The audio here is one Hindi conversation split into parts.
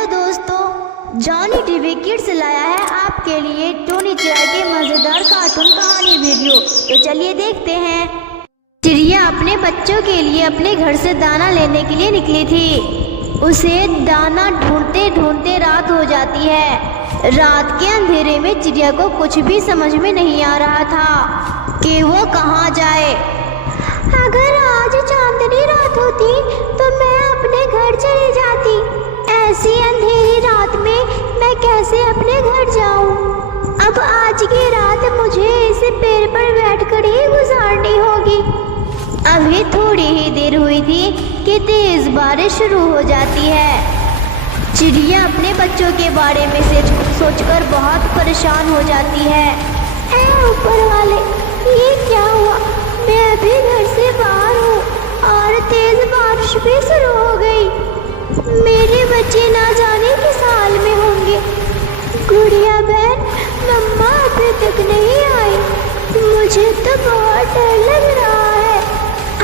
हेलो दोस्तों, जॉनी टीवी किड्स लाया है आपके लिए टोनी चिड़िया की मजेदार कार्टून कहानी वीडियो। तो चलिए देखते हैं। चिड़िया अपने बच्चों के लिए अपने घर से दाना लेने के लिए निकली थी। उसे दाना ढूंढते ढूंढते रात हो जाती है। रात के अंधेरे में चिड़िया को कुछ भी समझ में नहीं आ रहा था कि वो कहाँ जाए। अगर आज चांदनी रात होती तो मैं अपने घर चली जाती। ऐसी अंधेरी रात में मैं कैसे अपने घर जाऊं? अब आज की रात मुझे इस पेड़ पर बैठकर ही गुजारनी होगी। अभी थोड़ी ही देर हुई थी कि तेज बारिश शुरू हो जाती है। चिड़िया अपने बच्चों के बारे में सोचकर बहुत परेशान हो जाती है। ऐ ऊपर वाले, ये क्या हुआ? मैं अभी घर से बाहर हूँ और तेज बारिश भी शुरू हो गई। मेरे बच्चे ना जाने किस हाल में होंगे। गुड़िया बहन, मम्मा अभी तक नहीं आई। मुझे तो बहुत डर लग रहा है।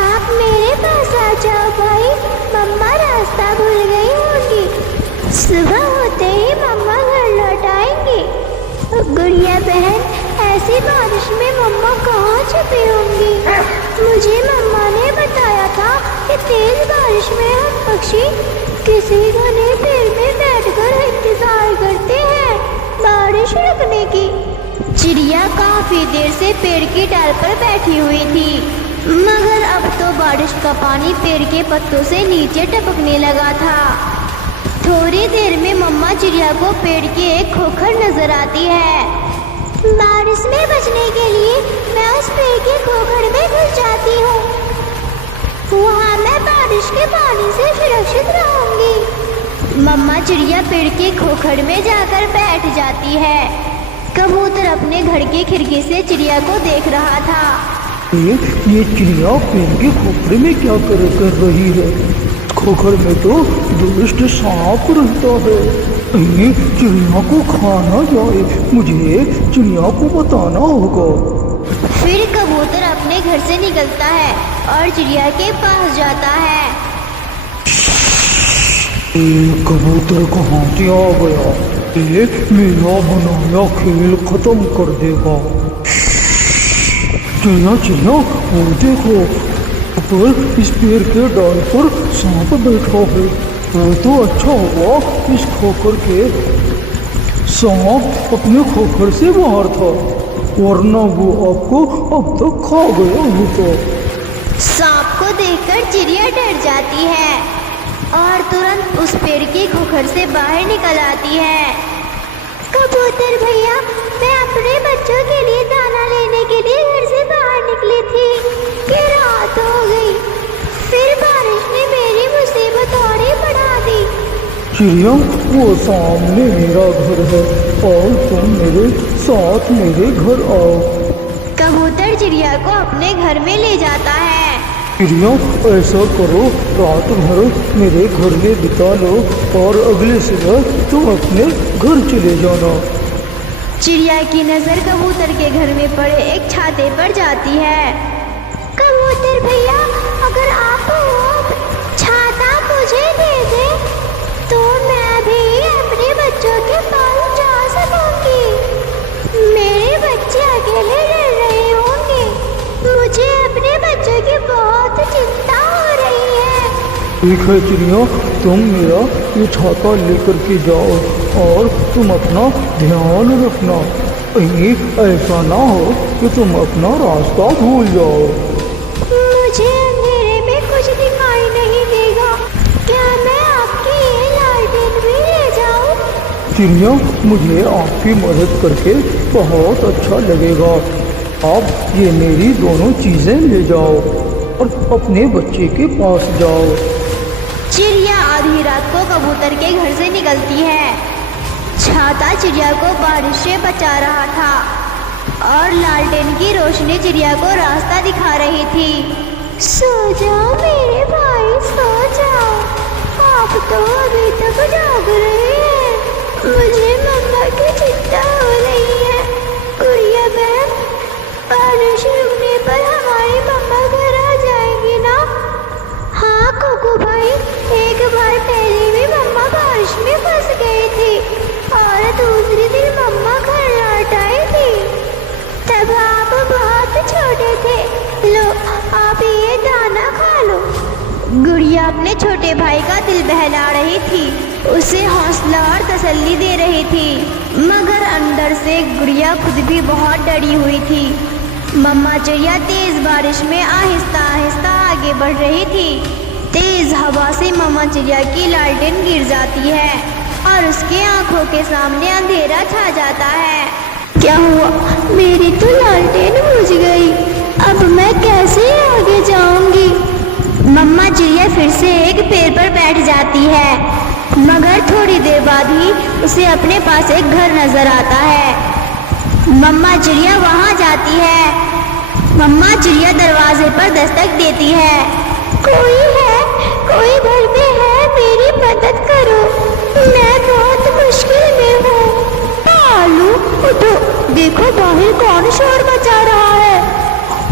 आप मेरे पास आ जाओ भाई, मम्मा रास्ता भूल गई होंगी। सुबह होते ही मम्मा घर लौट आएंगी। गुड़िया बहन, ऐसी बारिश में मम्मा कहाँ छुपी होंगी? मुझे मम्मा ने बताया था कि तेज बारिश में हम पक्षी किसी घने पेड़ में बैठकर इंतजार करते हैं बारिश रुकने की। चिड़िया काफी देर से पेड़ की डाल पर बैठी हुई थी, मगर अब तो बारिश का पानी पेड़ के पत्तों से नीचे टपकने लगा था। थोड़ी देर में मम्मा चिड़िया को पेड़ की एक खोखर नजर आती है। बारिश में बचने के लिए मैं उस पेड़ के खोखर में घुस जाती हूँ। वहाँ मैं बारिश के पानी से सुरक्षित रहूंगी। मम्मा चिड़िया पेड़ के खोखर में जाकर बैठ जाती है। कबूतर अपने घर की खिड़की से चिड़िया को देख रहा था। ये चिड़िया पेड़ के खोखर में क्या कर रही है? खोखर में तो दुष्ट सांप रहता है। ये चिड़िया को खाना जाए, मुझे चिड़िया को बताना होगा। फिर कबूतर अपने घर से निकलता है और चिड़िया के पास जाता है। कबूतर कहाँ से आ गया? ये मेरा बनाया खेल खत्म कर देगा। चिड़िया चिड़िया, वो देखो, ऊपर इस पेड़ के डाल पर सांप बैठा है। वो तो अच्छा हुआ इस खोखर के सांप अपने खोखर से बाहर था, वरना वो आपको अब तक खा गया होता। सांप को देखकर चिड़िया डर जाती है और तुरंत उस पेड़ की खोखर से बाहर निकल आती है। कबूतर भैया, मैं अपने बच्चों के लिए दाना लेने के लिए घर से बाहर निकली थी कि रात हो गई। फिर बारिश ने मेरी मुसीबत और ही बढ़ा दी। चिड़िया, वो सामने मेरा घर है और तुम मेरे साथ मेरे घर आओ। कबूतर चिड़िया को अपने घर में ले जाता है। चिड़िया, ऐसा करो, रात भर मेरे घर में बिता लो और अगले सुबह तुम अपने घर चले जाना। चिड़िया की नजर कबूतर के घर में पड़े एक छाते पर जाती है। कबूतर भैया, अगर आप छाता मुझे दे दे तो मैं भी अपने बच्चों के पास जा सकूंगी। मेरे बच्चे अकेले रह रहे होंगे। मुझे अपने बच्चों की बहुत चिंता हो रही है। ठीक है चिड़िया, तुम मेरा ये छाता लेकर के जाओ और तुम अपना ध्यान रखना। कहीं ऐसा ना हो कि तुम अपना रास्ता भूल जाओ। मुझे अंधेरे में कुछ दिखाई नहीं देगा। क्या मैं आपकी ये लालटेन भी ले जाऊं? चिड़िया, मुझे आपकी मदद करके बहुत अच्छा लगेगा। आप ये मेरी दोनों चीजें ले जाओ और अपने बच्चे के पास जाओ। चिड़िया आधी रात को कबूतर के घर से निकलती है। छाता चिड़िया को बारिश से बचा रहा था और लालटेन की रोशनी चिड़िया को रास्ता दिखा रही थी। सो जाओ मेरे भाई, सो जाओ। आप तो अभी तक जाग रहे हैं। मुझे मम्मा की चिंता हो रही है। गुड़िया बहन, बारिश रुकने पर हमारी मम्मा घर आ जाएंगी ना? हाँ कोको भाई, एक बार पहले भी मम्मा बारिश में फंस गुड़िया अपने छोटे भाई का दिल बहला रही थी, उसे हौसला और तसल्ली दे रही थी, मगर अंदर से गुड़िया खुद भी बहुत डरी हुई थी। मम्मा चिड़िया तेज बारिश में आहिस्ता आहिस्ता आगे बढ़ रही थी। तेज हवा से मम्मा चिड़िया की लालटेन गिर जाती है और उसके आंखों के सामने अंधेरा छा जाता है। क्या हुआ? मेरी तो लालटेन बुझ गई, अब मैं कैसे आगे जाऊंगी? मम्मा चिड़िया फिर से एक पेड़ पर बैठ जाती है, मगर थोड़ी देर बाद ही उसे अपने पास एक घर नजर आता है। मम्मा चिड़िया वहां जाती है। मम्मा चिड़िया दरवाजे पर दस्तक देती है। कोई है? कोई घर में है? मेरी मदद करो, मैं बहुत मुश्किल में हूँ। आलू उठो, देखो बाहर कौन शोर मचा रहा है।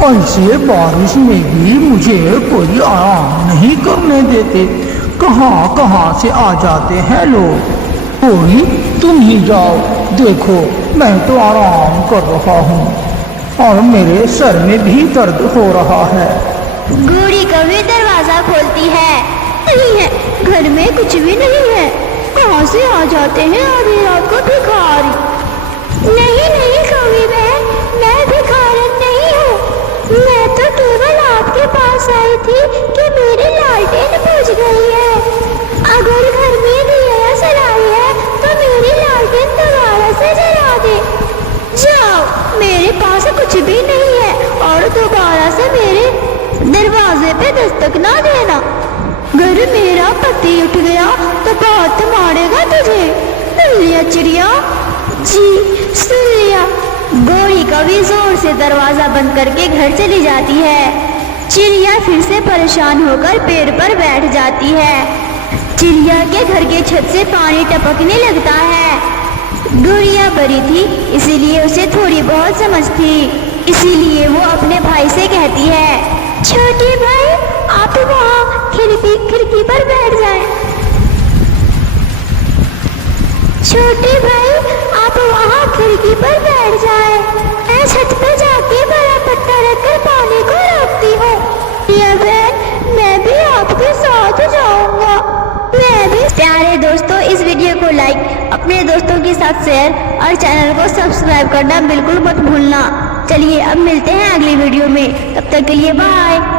ऐसे बारिश में भी मुझे कोई आराम नहीं करने देते, कहाँ कहाँ से आ जाते हैं लोग। कोई तुम ही जाओ, देखो मैं तो आराम कर रहा हूँ और मेरे सर में भी दर्द हो रहा है। गोरी कभी दरवाजा खोलती है। नहीं है, घर में कुछ भी नहीं है। कहाँ से आ जाते हैं आधी रात को भिखारी? नहीं नहीं कभी बहन, मैं भिखारन नहीं हूँ। मैं तो केवल आपके पास आई थी कि मेरी लालटेन बुझ गई है। अगर घर में दिया जलाई है तो मेरी लालटेन दोबारा से जला दे। जाओ, मेरे पास कुछ भी नहीं है और दोबारा से मेरे दरवाजे पे दस्तक ना देना। घर मेरा पति उठ गया तो बहुत मारेगा तुझे। सुन लिया चिड़िया? जी सुन लिया। गोरी कभी जोर से दरवाजा बंद करके घर चली जाती है। चिड़िया फिर से परेशान होकर पेड़ पर बैठ जाती है। चिड़िया के घर के छत से पानी टपकने लगता है। गुड़िया बड़ी थी, इसीलिए उसे थोड़ी बहुत समझ थी, इसीलिए वो अपने भाई से कहती है, छोटे भाई आप वहाँ खिड़की पर बैठ जाएं। छोटे भाई आप वहाँ खिड़की पर बैठ जाएं। मैं छत पर जाके बड़ा पत्थर रखकर पानी को रोकती हूँ। या बहन, मैं भी आपके साथ जाऊंगा। मैं भी। प्यारे दोस्तों, इस वीडियो को लाइक, अपने दोस्तों के साथ शेयर और चैनल को सब्सक्राइब करना बिल्कुल मत भूलना। चलिए अब मिलते हैं अगली वीडियो में, तब तक के लिए बाय।